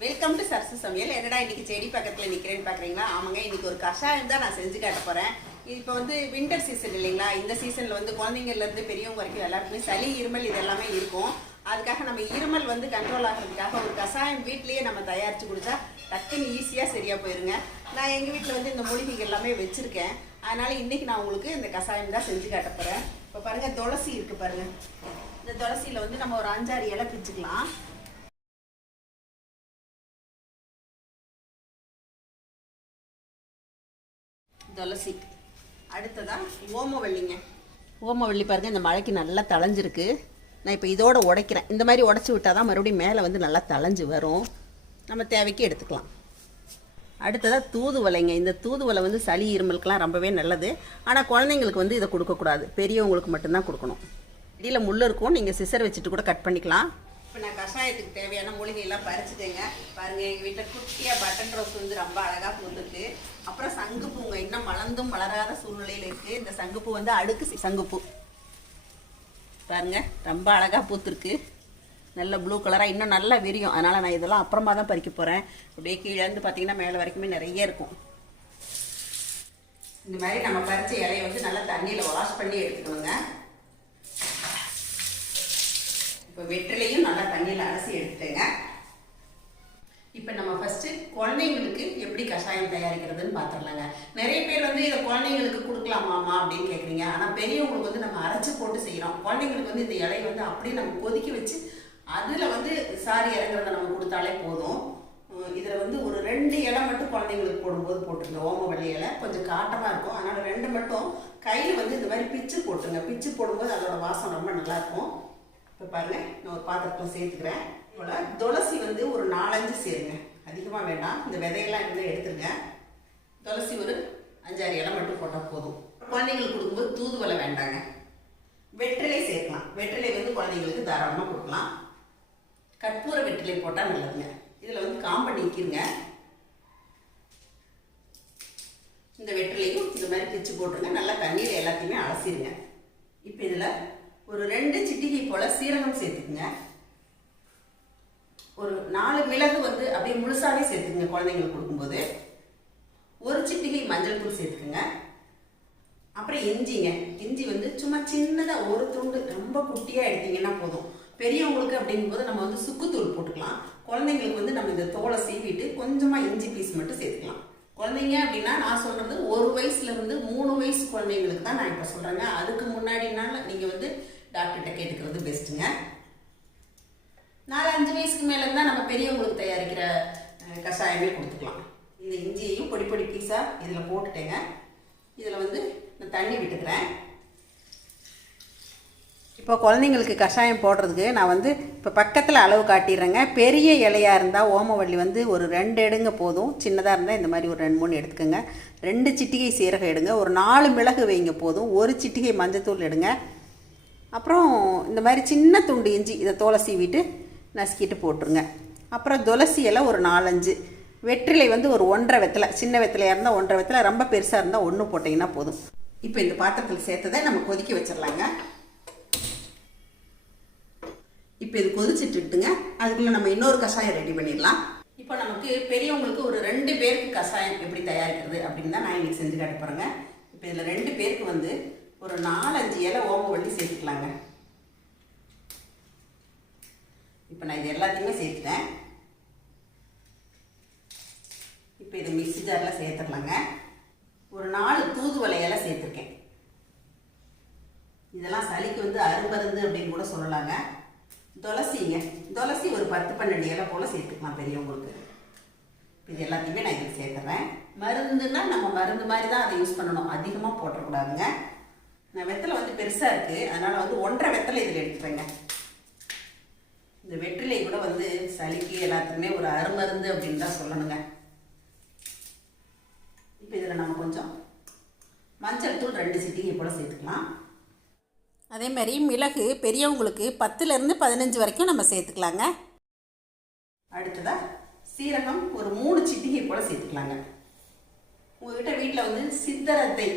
Welcome to Sarasu சமையல். என்னடா இன்றைக்கி செடி பக்கத்தில் நிற்கிறேன்னு பார்க்குறீங்களா ஆமாங்க இன்றைக்கி ஒரு கஷாயம் தான் நான் செஞ்சு காட்ட போகிறேன் இப்போ வந்து வின்டர் சீசன் இல்லைங்களா? இந்த சீசனில் வந்து குழந்தைங்கள்லேருந்து பெரியவங்க வரைக்கும் எல்லாருக்குமே சளி இருமல் இது எல்லாமே இருக்கும். அதுக்காக நம்ம இருமல் வந்து கண்ட்ரோல் ஆகிறதுக்காக ஒரு கஷாயம் வீட்லேயே நம்ம தயாரித்து கொடுத்தா டக்குன்னு ஈஸியாக சரியாக போயிருங்க. நான் எங்கள் வீட்டில் வந்து இந்த மூலிகைகள் எல்லாமே வச்சுருக்கேன். அதனால் இன்றைக்கி நான் உங்களுக்கு இந்த கஷாயம் தான் செஞ்சு காட்ட போகிறேன் இப்போ பாருங்கள் துளசி இருக்குது பாருங்கள் இந்த துளசியில் வந்து நம்ம ஒரு அஞ்சாறு இலை பிச்சுக்கலாம். துளசி. அடுத்ததாக ஓமவள்ளிங்க ஓமவள்ளி பாருங்கள் இந்த மழைக்கு நல்லா தளைஞ்சிருக்கு நான் இப்போ இதோட உடைக்கிறேன். இந்த மாதிரி உடச்சி விட்டால் தான் மறுபடியும் மேலே வந்து நல்லா தளைஞ்சு வரும். நம்ம தேவைக்கு எடுத்துக்கலாம். அடுத்ததாக தூதுவளைங்க இந்த தூதுவலை வந்து சளி இருமலுக்கெலாம் ரொம்பவே நல்லது. ஆனால் குழந்தைங்களுக்கு வந்து இதை கொடுக்கக்கூடாது. பெரியவங்களுக்கு மட்டும்தான் கொடுக்கணும். இடியில் முள் இருக்கும். நீங்கள் சிசர் வச்சுட்டு கூட கட் பண்ணிக்கலாம். இப்போ நான் கஷாயத்துக்கு தேவையான மூலிகையெல்லாம் பறிச்சுட்டேங்க. பாருங்க எங்கள் வீட்டில் குட்டியாக பட்டன் ரோஸ் வந்து ரொம்ப அழகாக பூந்துருக்கு. அப்புறம் சங்குப்பூங்க இன்னும் மலர்ந்தும் மலராத சூழ்நிலையில் இருக்குது இந்த சங்குப்பூ வந்து அடுக்கு சி- சங்குப்பூ பாருங்க ரொம்ப அழகாக பூத்துருக்கு. நல்ல ப்ளூ கலராக இன்னும் நல்லா விரியும். அதனால் நான் இதெல்லாம் அப்புறமா தான் பறிக்க போகிறேன் அப்படியே கீழே இருந்து பார்த்தீங்கன்னா மேலே வரைக்குமே நிறைய இருக்கும். இந்த மாதிரி நம்ம பறித்த இலையை வந்து நல்லா தண்ணியில் வாஷ் பண்ணி எடுத்துக்கணுங்க. இப்போ வெற்றிலையும் நல்லா தண்ணியில் அலசி எடுத்துங்க இப்போ நம்ம ஃபஸ்ட்டு குழந்தைங்களுக்கு எப்படி கஷாயம் தயாரிக்கிறதுன்னு பார்த்துடலாங்க நிறைய பேர் வந்து இதை குழந்தைங்களுக்கு கொடுக்கலாமாமா அப்படின்னு கேட்குறீங்க ஆனால் பெரியவங்களுக்கு வந்து நம்ம அரைச்சி போட்டு செய்கிறோம் குழந்தைங்களுக்கு வந்து இந்த இலையை வந்து அப்படியே நம்ம கொதிக்க வச்சு அதில் வந்து சாரி இறங்குறத நம்ம கொடுத்தாலே போதும். இதில் வந்து ஒரு ரெண்டு இலை மட்டும் குழந்தைங்களுக்கு போடும்போது போட்டுருங்க ஓமவள்ளி இலை கொஞ்சம் காட்டமாக இருக்கும். அதனால் ரெண்டு மட்டும் கையில் வந்து இந்த மாதிரி பிச்சு போட்டுருங்க பிச்சு போடும்போது அதோட வாசம் ரொம்ப நல்லாயிருக்கும் இப்போ பாருங்க நான் ஒரு பாத்திரத்தில் சேர்த்துக்கிறேன். போல் துளசி வந்து ஒரு நாலஞ்சு சேருங்க. அதிகமாக வேண்டாம். இந்த விதையெல்லாம் இருந்தால் எடுத்துருங்க. துளசி ஒரு அஞ்சாறு இலை மட்டும் போட்டால் போதும். குழந்தைங்களுக்கு கொடுக்கும்போது தூதுவலை வேண்டாங்க. வெற்றிலை சேர்க்கலாம். வெற்றிலை வந்து குழந்தைங்களுக்கு தாராளமாக கொடுக்கலாம். கற்பூர வெற்றிலை போட்டால் நல்லதுங்க. இதில் வந்து காம்பை நிற்கிருங்க இந்த வெற்றிலையும் இந்த மாதிரி பிச்சு போட்டுருங்க. நல்லா தண்ணியில் எல்லாத்தையுமே அலசிடுங்க இப்போ இதில் ஒரு ரெண்டு சிட்டிகை போல் சீரகம் சேர்த்துக்குங்க. ஒரு நாலு மிளகு வந்து அப்படியே முழுசாவே சேர்த்துக்குங்க குழந்தைங்களுக்கு கொடுக்கும்போது. ஒரு சிட்டிகை மஞ்சள் தூள் சேர்த்துக்குங்க. அப்புறம் இஞ்சிங்க. இஞ்சி வந்து சும்மா சின்னதாக ஒரு துண்டு ரொம்ப குட்டியாக எடுத்தீங்கன்னா போதும். பெரியவங்களுக்கு அப்படிங்கும்போது நம்ம வந்து சுக்குத்தூள் போட்டுக்கலாம். குழந்தைங்களுக்கு வந்து நம்ம இந்த தோலை சீவிட்டு கொஞ்சமாக இஞ்சி பீஸ் மட்டும் சேர்த்துக்கலாம். குழந்தைங்க அப்படின்னா நான் சொல்கிறது ஒரு வயசுலேருந்து மூணு வயசு குழந்தைங்களுக்கு தான் நான் இப்போ சொல்கிறேங்க அதுக்கு முன்னாடினால நீங்கள் வந்து டாக்டர்கிட்ட கேட்டுக்கிறது பெஸ்ட்டுங்க நாலு அஞ்சு வயசுக்கு மேலே இருந்தால் நம்ம பெரியவங்களுக்கு தயாரிக்கிற கஷாயமே கொடுத்துக்கலாம். இந்த இஞ்சியையும் பொடி பொடி பீஸாக இதில் போட்டுட்டேங்க. இதில் வந்து நான் தண்ணி விட்டுக்கிறேன். இப்போ குழந்தைங்களுக்கு கஷாயம் போடுறதுக்கு நான் வந்து இப்போ பக்கத்தில் அளவு காட்டிடுறேங்க. பெரிய இலையாக இருந்தால் ஓமவள்ளி வந்து ஒரு ரெண்டு எடுங்க போதும். சின்னதாக இருந்தால் இந்த மாதிரி ஒரு ரெண்டு மூணு எடுத்துக்கோங்க. ரெண்டு சிட்டிகை சீரகம் எடுங்க. ஒரு நாலு மிளகு வைங்க போதும். ஒரு சிட்டிகை மஞ்சத்தூள் எடுங்க. அப்புறம் இந்த மாதிரி சின்ன துண்டு இஞ்சி இதை தோலை சீவிட்டு நசுக்கிட்டு போட்டுருங்க. அப்புறம் துளசி ஒரு நாலஞ்சு. வெற்றிலை வந்து ஒரு ஒன்றரை வெத்தலை. சின்ன வெத்தலையாக இருந்தால் ஒன்றரை வெத்தலை ரொம்ப பெருசாக இருந்தால் ஒன்று போட்டிங்கன்னா போதும். இப்போ இந்த பாத்திரத்தில் சேர்த்ததை நம்ம கொதிக்க வச்சிடலாங்க. இப்போ இது கொதிச்சிட்டுட்டுங்க அதுக்குள்ளே நம்ம இன்னொரு கஷாயம் ரெடி பண்ணிடலாம். இப்போ நமக்கு பெரியவங்களுக்கு ஒரு ரெண்டு பேருக்கு கஷாயம் எப்படி தயாரிக்கிறது அப்படின்னு தான் நான் இன்றைக்கி செஞ்சு காட்ட போகிறேங்க இப்போ இதில் ரெண்டு பேருக்கு வந்து ஒரு நாலஞ்சு இலை ஓமவள்ளி சேர்த்துக்கலாங்க. இப்போ நான் இது எல்லாத்தையுமே சேர்த்துட்டேன். இப்போ இதை மிக்சி ஜாரில் சேர்த்துடலாங்க ஒரு நாலு தூதுவளை இலை சேர்த்துருக்கேன். இதெல்லாம் சளிக்கு வந்து அருமருந்து அப்படின்னு கூட சொல்லலாங்க. துளசிங்க. துளசி ஒரு பத்து பன்னெண்டு இலை போல் சேர்த்துக்கலாம் பெரியவங்களுக்கு. இது எல்லாத்தையுமே நான் இதில் சேர்த்துறேன். மருந்துன்னா நம்ம மருந்து மாதிரி தான் அதை யூஸ் பண்ணணும். அதிகமாக போட்டக்கூடாதுங்க நான் வெத்தலை வந்து பெருசாக இருக்குது அதனால் வந்து ஒன்றரை வெத்தலை இதில் எடுத்துப்பேங்க. இந்த வெற்றிலை கூட வந்து சளிக்கு எல்லாத்துக்குமே ஒரு அருமருந்து அப்படின்னு தான் சொல்லணுங்க. இப்போ இதில் நம்ம கொஞ்சம் மஞ்சள் தூள் ரெண்டு சிட்டிகை போல் சேர்த்துக்கலாம். அதே மாதிரி மிளகு பெரியவங்களுக்கு பத்துலேருந்து பதினஞ்சு வரைக்கும் நம்ம சேர்த்துக்கலாங்க. அடுத்ததாக சீரகம் ஒரு மூணு சிட்டிகை போல் சேர்த்துக்கலாங்க. உங்கள்கிட்ட வீட்டில் வந்து சித்தரத்தை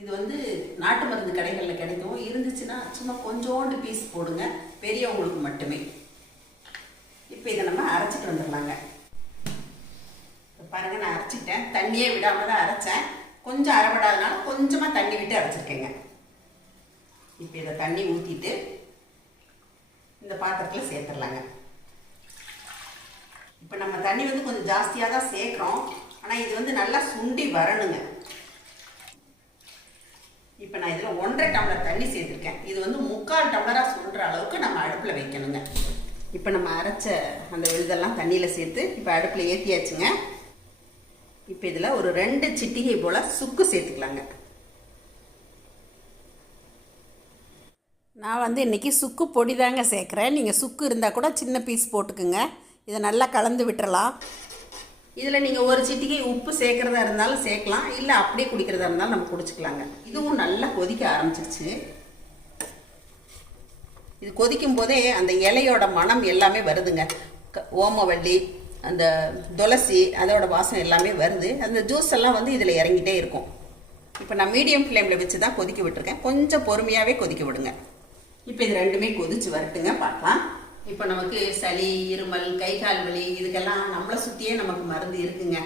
இது வந்து நாட்டு மருந்து கடைகளில் கிடைக்கும். இருந்துச்சுன்னா சும்மா கொஞ்சோண்டு பீஸ் போடுங்க. பெரியவங்களுக்கு மட்டுமே. இப்போ இதை நம்ம அரைச்சிட்டு வந்துடலாங்க. அரைச்சிட்டேன். தண்ணியே விடாம தான் அரைச்சேன். கொஞ்சம் அரைபடாதனால கொஞ்சமாக தண்ணி விட்டு அரைச்சிருக்கேங்க. இப்போ இதை தண்ணி ஊற்றிட்டு இந்த பாத்திரத்தில் சேர்த்துடலாங்க. இப்போ நம்ம தண்ணி வந்து கொஞ்சம் ஜாஸ்தியாக தான் சேர்க்குறோம். ஆனால் இது வந்து நல்லா சுண்டி வரணுங்க. இப்போ நான் இதில் ஒன்றரை டம்ளர் தண்ணி சேர்த்துருக்கேன். இது வந்து முக்கால் டம்ளராக சொல்கிற அளவுக்கு நம்ம அடுப்பில் வைக்கணுங்க. இப்போ நம்ம அரைச்ச அந்த விழுதெல்லாம் தண்ணியில் சேர்த்து இப்போ அடுப்பில் ஏற்றியாச்சுங்க இப்போ இதில் ஒரு ரெண்டு சிட்டிகை போல் சுக்கு சேர்த்துக்கலாங்க. நான் வந்து இன்றைக்கி சுக்கு பொடி தாங்க சேர்க்குறேன். நீங்கள் சுக்கு இருந்தால் கூட சின்ன பீஸ் போட்டுக்குங்க. இதை நல்லா கலந்து விட்டுறலாம். இதில் நீங்கள் ஒரு சிட்டிகை உப்பு சேர்க்குறதா இருந்தாலும் சேர்க்கலாம். இல்லை அப்படியே குடிக்கிறதா இருந்தாலும் நம்ம குடிச்சிக்கலாங்க. இதுவும் நல்லா கொதிக்க ஆரம்பிச்சிருச்சு. இது கொதிக்கும் போதே அந்த இலையோட மனம் எல்லாமே வருதுங்க. க- ஓமவல்லி அந்த துளசி அதோட வாசம் எல்லாமே வருது. அந்த ஜூஸ் எல்லாம் வந்து இதில் இறங்கிட்டே இருக்கும். இப்போ நான் மீடியம் ஃப்ளேமில் வச்சு தான் கொதிக்க விட்டுருக்கேன். கொஞ்சம் பொறுமையாகவே கொதிக்க விடுங்க. இப்போ இது ரெண்டுமே கொதிச்சு வரட்டுங்க. பார்க்கலாம். இப்போ நமக்கு சளி இருமல் கை கால் வலி இதுக்கெல்லாம் நம்மளை சுற்றியே நமக்கு மருந்து இருக்குங்க.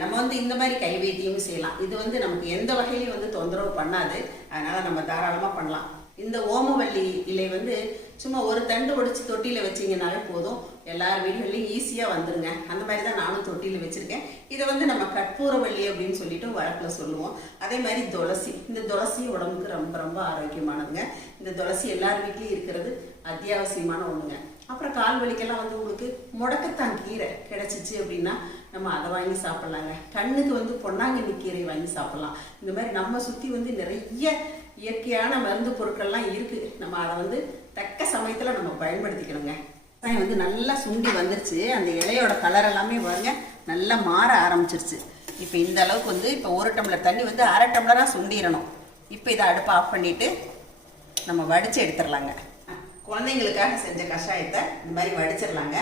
நம்ம வந்து இந்த மாதிரி கை வைத்தியமும் செய்யலாம். இது வந்து நமக்கு எந்த வகையிலையும் வந்து தொந்தரவு பண்ணாது. அதனால் நம்ம தாராளமாக பண்ணலாம். இந்த ஓமவல்லி இலை வந்து சும்மா ஒரு தண்டு ஒடிச்சு தொட்டியில் வச்சிங்கனாலே போதும். எல்லார் வீடுகள்லையும் ஈஸியாக வந்துருங்க. அந்த மாதிரி தான் நானும் தொட்டியில் வச்சுருக்கேன். இதை வந்து நம்ம கற்பூரவள்ளி அப்படின்னு சொல்லிட்டு வழக்கில் சொல்லுவோம். அதே மாதிரி துளசி. இந்த துளசி உடம்புக்கு ரொம்ப ரொம்ப ஆரோக்கியமானதுங்க. இந்த துளசி எல்லார் வீட்லேயும் இருக்கிறது அத்தியாவசியமான ஒன்றுங்க அப்புறம் கால் வலிக்கெல்லாம் வந்து உங்களுக்கு முடக்கத்தான் கீரை கிடைச்சிச்சு அப்படின்னா நம்ம அதை வாங்கி சாப்பிட்லாங்க. கண்ணுக்கு வந்து பொன்னாங்கண்ணி கீரை வாங்கி சாப்பிட்லாம். இந்த மாதிரி நம்ம சுற்றி வந்து நிறைய இயற்கையான மருந்து பொருட்கள்லாம் இருக்குது நம்ம அதை வந்து தக்க சமயத்தில் நம்ம பயன்படுத்திக்கணுங்க. விவசாயம் வந்து நல்லா சுண்டி வந்துருச்சு. அந்த இலையோட கலர் எல்லாமே பாருங்க நல்லா மாற ஆரம்பிச்சிருச்சு. இப்போ இந்த அளவுக்கு வந்து இப்போ ஒரு டம்ளர் தண்ணி வந்து அரை டம்ளராக சுண்டிடணும் இப்போ இதை அடுப்பை ஆஃப் பண்ணிவிட்டு நம்ம வடித்து எடுத்துடலாங்க. குழந்தைங்களுக்காக செஞ்ச கஷாயத்தை இந்த மாதிரி வடிச்சிடலாங்க.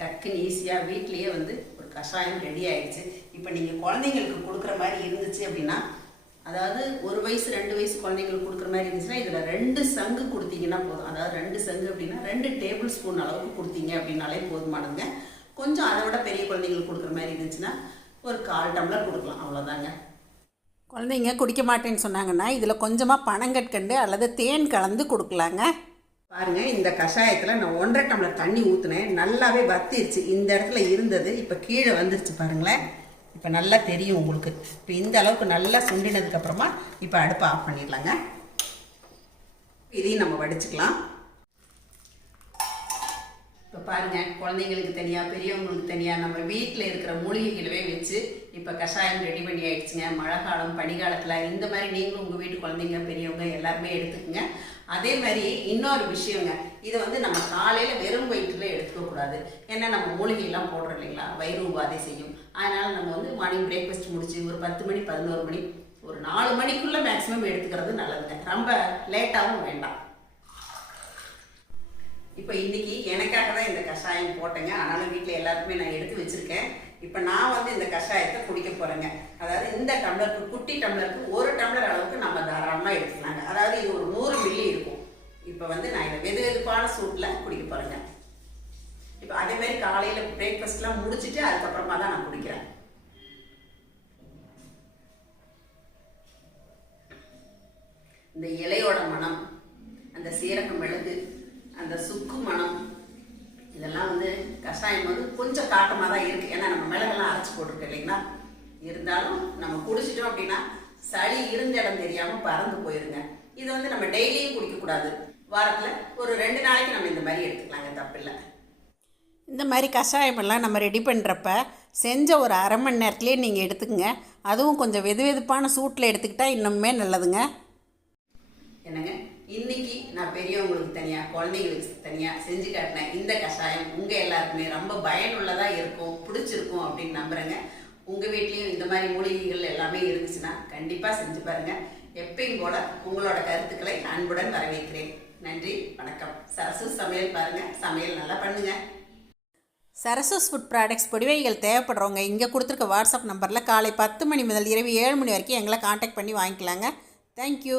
டக்குன்னு ஈஸியாக வீட்லேயே வந்து ஒரு கஷாயம் ரெடி ஆகிடுச்சு இப்போ நீங்கள் குழந்தைங்களுக்கு கொடுக்குற மாதிரி இருந்துச்சு அப்படின்னா அதாவது ஒரு வயசு ரெண்டு வயசு குழந்தைங்களுக்கு கொடுக்குற மாதிரி இருந்துச்சுன்னா இதில் ரெண்டு சங்கு கொடுத்தீங்கன்னா போதும். அதாவது ரெண்டு சங்கு அப்படின்னா ரெண்டு டேபிள் ஸ்பூன் அளவுக்கு கொடுத்தீங்க அப்படின்னாலே போதுமானதுங்க. கொஞ்சம் அதை விட பெரிய குழந்தைங்களுக்கு கொடுக்குற மாதிரி இருந்துச்சுன்னா ஒரு கால் டம்ளர் கொடுக்கலாம். அவ்வளோதாங்க குழந்தைங்க குடிக்க மாட்டேன்னு சொன்னாங்கன்னா இதில் கொஞ்சமாக பனங்கற்கண்டு அல்லது தேன் கலந்து கொடுக்கலாங்க. பாருங்கள் இந்த கஷாயத்தில் நான் ஒன்றரை டம்ளர் தண்ணி ஊற்றுனேன் நல்லாவே வத்திருச்சு. இந்த இடத்துல இருந்தது இப்போ கீழே வந்துருச்சு பாருங்களேன். இப்போ நல்லா தெரியும் உங்களுக்கு. இப்போ இந்த அளவுக்கு நல்லா சுண்டினதுக்கப்புறமா இப்போ அடுப்பை ஆஃப் பண்ணிடலாங்க. இதையும் நம்ம வடிச்சுக்கலாம். இப்போ பாருங்கள் குழந்தைங்களுக்கு தனியாக பெரியவங்களுக்கு தனியாக நம்ம வீட்டில் இருக்கிற மூலிகைகளவே வச்சு இப்போ கஷாயம் ரெடி பண்ணி ஆயிடுச்சுங்க. மழை காலம் பனிகாலத்தில் இந்த மாதிரி நீங்களும் உங்கள் வீட்டு குழந்தைங்க பெரியவங்க எல்லாருமே எடுத்துக்கோங்க. அதே மாதிரி இன்னொரு விஷயங்க இதை வந்து நம்ம காலையில் வெறும் வயிற்றில் எடுத்துக்கக்கூடாது ஏன்னா நம்ம மூலிகையெல்லாம் போடுறோம் இல்லைங்களா? வயிறு உபாதை செய்யும். அதனால் நம்ம வந்து மார்னிங் பிரேக்ஃபாஸ்ட் முடிச்சு ஒரு பத்து மணி பதினோரு மணி ஒரு நாலு மணிக்குள்ளே மேக்ஸிமம் எடுத்துக்கிறது நல்லதுங்க. ரொம்ப லேட்டாகவும் வேண்டாம். இப்போ இன்னைக்கு எனக்காக தான் இந்த கஷாயம் போட்டேங்க. ஆனாலும் வீட்டில் எல்லாருக்குமே நான் எடுத்து வச்சுருக்கேன். இப்போ நான் வந்து இந்த கஷாயத்தை குடிக்க போகிறேங்க அதாவது இந்த டம்ளருக்கு குட்டி டம்ளருக்கு ஒரு டம்ளர் அளவுக்கு நம்ம தாராளமாக எடுத்துக்கலாங்க. அதாவது இது ஒரு நூறு மில்லி இருக்கும். இப்போ வந்து நான் இதை வெது வெதுப்பான சூட்டில் குடிக்க போகிறேங்க இப்போ அதேமாரி காலையில் பிரேக்ஃபாஸ்ட்லாம் முடிச்சிட்டு அதுக்கப்புறமா தான் நான் குடிக்கிறேன். இந்த இலையோட மனம் அந்த சீரகம் மிளகு அந்த சுக்கு மனம் இதெல்லாம் வந்து கஷாயம் வந்து கொஞ்சம் காட்டமாக தான் இருக்குது ஏன்னா நம்ம மிளகெல்லாம் அரைச்சி போட்டிருக்கோம் இல்லைங்களா? இருந்தாலும் நம்ம குடிச்சிட்டோம் அப்படின்னா சளி இருந்த இடம் தெரியாமல் பறந்து போயிருங்க. இதை வந்து நம்ம டெய்லியும் குடிக்கக்கூடாது. வாரத்தில் ஒரு ரெண்டு நாளைக்கு நம்ம இந்த மாதிரி எடுத்துக்கலாங்க தப்பில்லை. இந்த மாதிரி கஷாயமெல்லாம் நம்ம ரெடி பண்ணுறப்ப செஞ்ச ஒரு அரை மணி நேரத்துலேயே நீங்கள் எடுத்துக்கங்க. அதுவும் கொஞ்சம் வெது வெதுப்பான சூட்டில் எடுத்துக்கிட்டால் இன்னுமே நல்லதுங்க. என்னங்க? இன்னைக்கு நான் பெரியவங்களுக்கு தனியாக குழந்தைங்களுக்கு தனியாக செஞ்சு காட்டினேன் இந்த கஷாயம் உங்கள் எல்லாருக்குமே ரொம்ப பயனுள்ளதாக இருக்கும் பிடிச்சிருக்கும் அப்படின்னு நம்புகிறேங்க உங்கள் வீட்லேயும் இந்த மாதிரி மூலிகைகள் எல்லாமே இருந்துச்சுன்னா கண்டிப்பாக செஞ்சு பாருங்கள் எப்பயும் போல உங்களோட கருத்துக்களை அன்புடன் வரவேற்கிறேன். நன்றி வணக்கம். சரசு சமையல் பாருங்கள் சமையல் நல்லா பண்ணுங்கள் சரஸ்வஸ் ஃபுட் ப்ராடக்ட்ஸ் பொடிவைகள் தேவைப்படுறவங்க இங்கே கொடுத்துருக்க வாட்ஸ்அப் நம்பரில் காலை பத்து மணி முதல் இரவு ஏழு மணி வரைக்கும் எங்களை காண்டாக்ட் பண்ணி வாங்கிக்கலாங்க. தேங்க்யூ